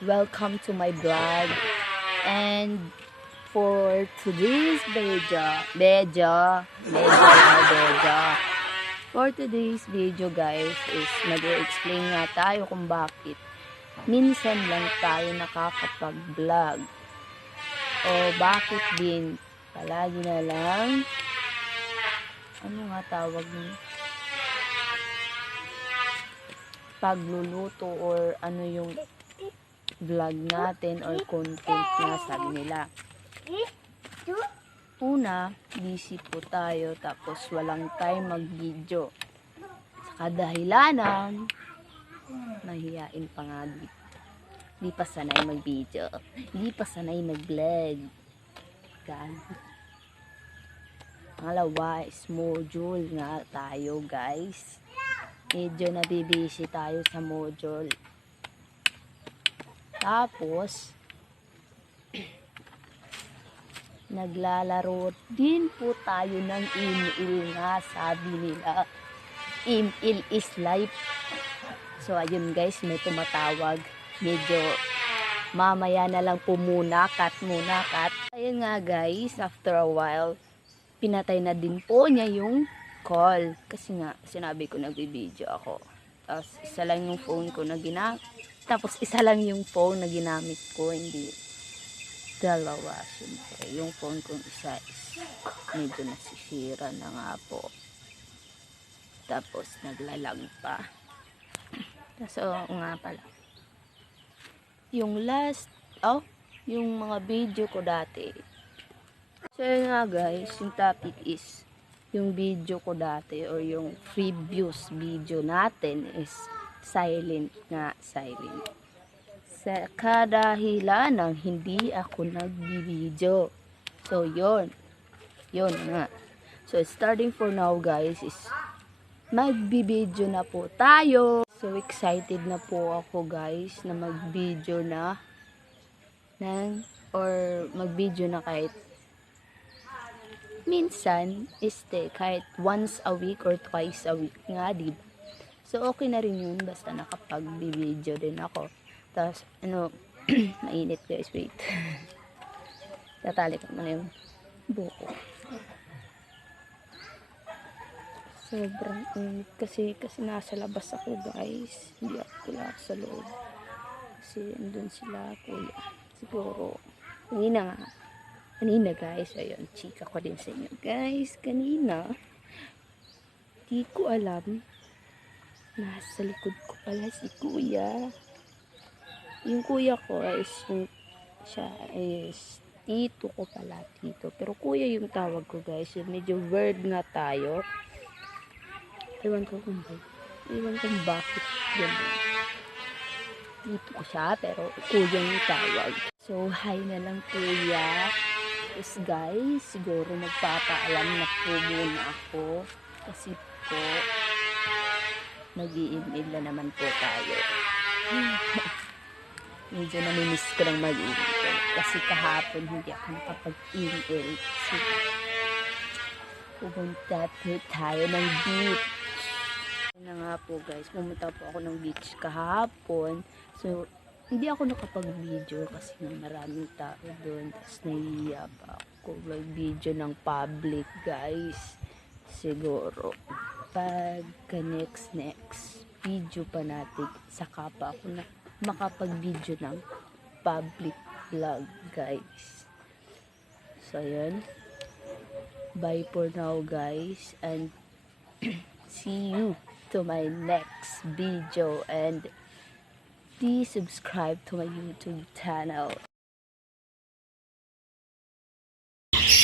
welcome to my vlog. And for today's video guys is mag-explain nga tayo kung bakit minsan lang tayo nakakapag-vlog o bakit din palagi na lang pagluluto or ano yung vlog natin or content na sabi nila. Una, busy po tayo tapos walang time mag-video. Sa kadahilanan, mahihain pa nga di pa sanay mag-video. Di pa sanay mag-vlog. Pangalawa is module nga tayo guys. Medyo nabibisi tayo sa module. Tapos naglalaro din po tayo ng email nga sabi nila. Email is life. So ayun guys, may tumatawag. Medyo mamaya na lang po muna, cut. Ayun nga guys, after a while, pinatay na din po niya yung call. Kasi nga, sinabi ko nagbibideo ako. Tapos, isa lang yung phone ko na ginamit. Tapos, isa lang yung phone na ginamit ko. Hindi dalawa. Siyempre, yung phone kong isa is medyo nasisira na nga po. Tapos, naglalag pa. So, nga pala. Yung yung mga video ko dati. So, yun nga guys, yung topic is yung video ko dati or yung previous video natin is silent. Sa kadahilan ng hindi ako nag-video. So, yun nga. So, starting for now guys is mag-video na po tayo. So, excited na po ako guys na mag-video mag-video na kahit minsan kahit once a week or twice a week nga, diba? So, okay na rin yun basta nakapag-video din ako. Tapos, mainit guys, wait. Tatali ko muna yung buko. Sobrang init kasi nasa labas ako guys. Hindi ako sa loob. Kasi andun sila kuya. Siguro, kanina guys, ayun, chika ko din sa inyo guys, kanina di ko alam nasa likod ko pala si kuya. Yung kuya ko siya is tito ko pala, pero kuya yung tawag ko guys. So, medyo word nga tayo, ewan ko bakit ganun. Tito ko siya pero kuya yung tawag. So hi na lang kuya. Yes guys, siguro magpapaalam na po muna ako kasi po mag-i-email na naman po tayo. Medyo namimiss ko ng mag-email kasi kahapon hindi ako nakapag-email kasi pumunta po tayo ng beach. Na nga po guys, pumunta po ako ng beach kahapon. So hindi ako nakapag-video kasi nga maraming tao doon. Tapos nahihiya pa ako mag-video ng public guys. Siguro pagka next video pa natin, saka pa ako na makapag-video ng public vlog guys. So yun, bye for now guys, and see you to my next video, and please subscribe to my YouTube channel.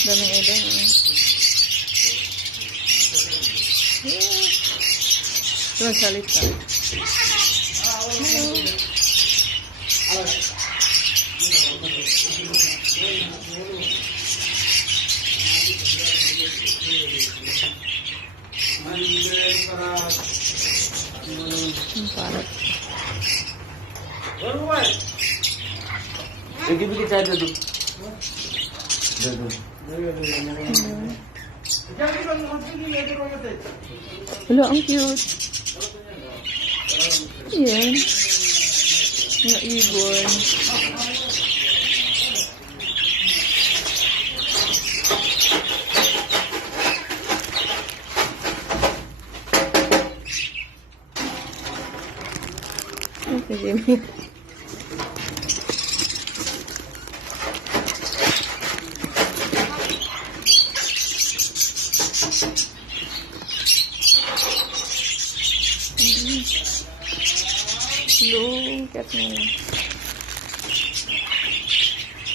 Dami edon. Doon salita. Parrot. Bigyan tayo doon. Wala, ang cute. Ayan. Mga ibon. Okay, look at mo.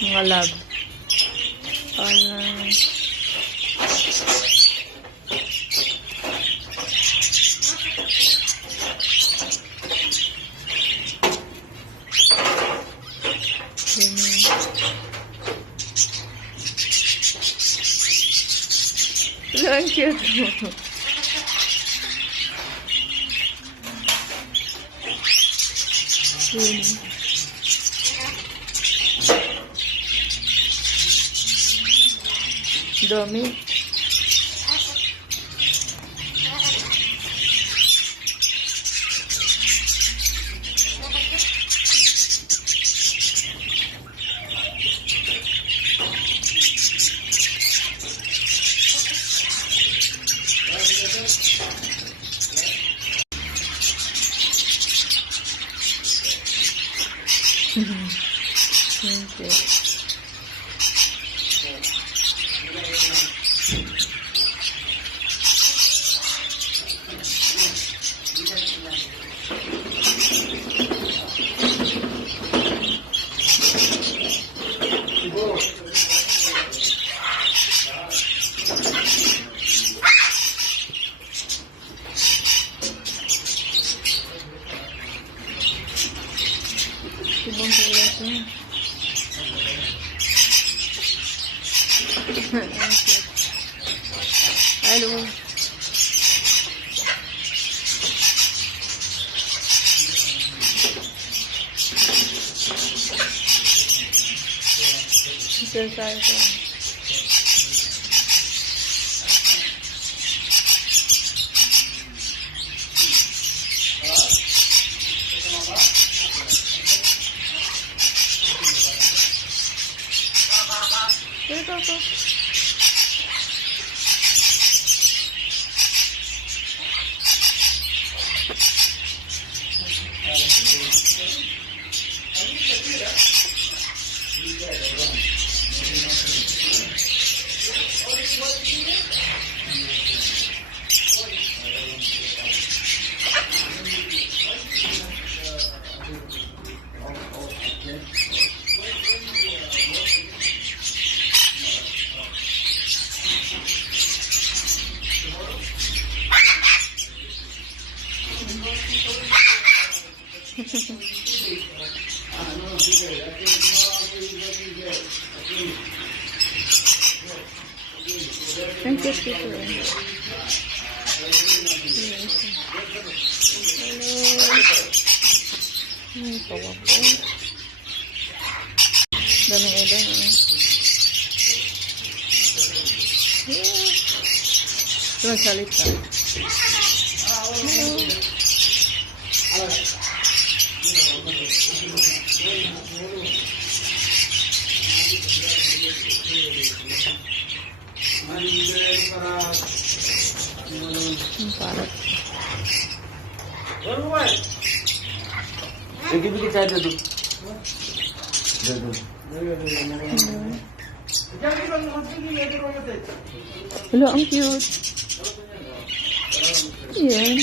Mga love. Parang ang cute mo. Dami. Thank you. Ibang kulas niya. Hello. Ito tayo ko. Ito. Ang cute ito eh. Hello. Tawa po. Daming edang eh. Ito ang salita. Hello. Parrots. Bigyan tayo doon. Hello, ang cute. Ayan.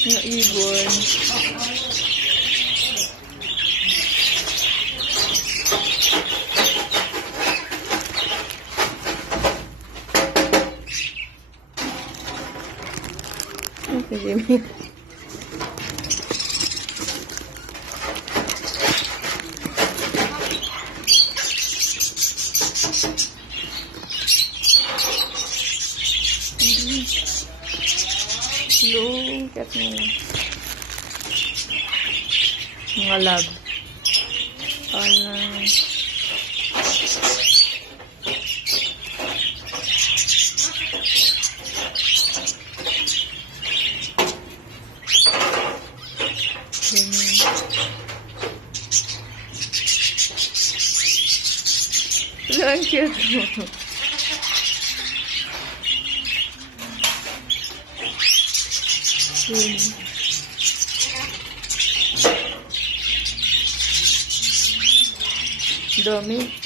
Mga ibon. Okay, Jimmy. Look at mo. Mga love. Parang ganyan. cute. Dami.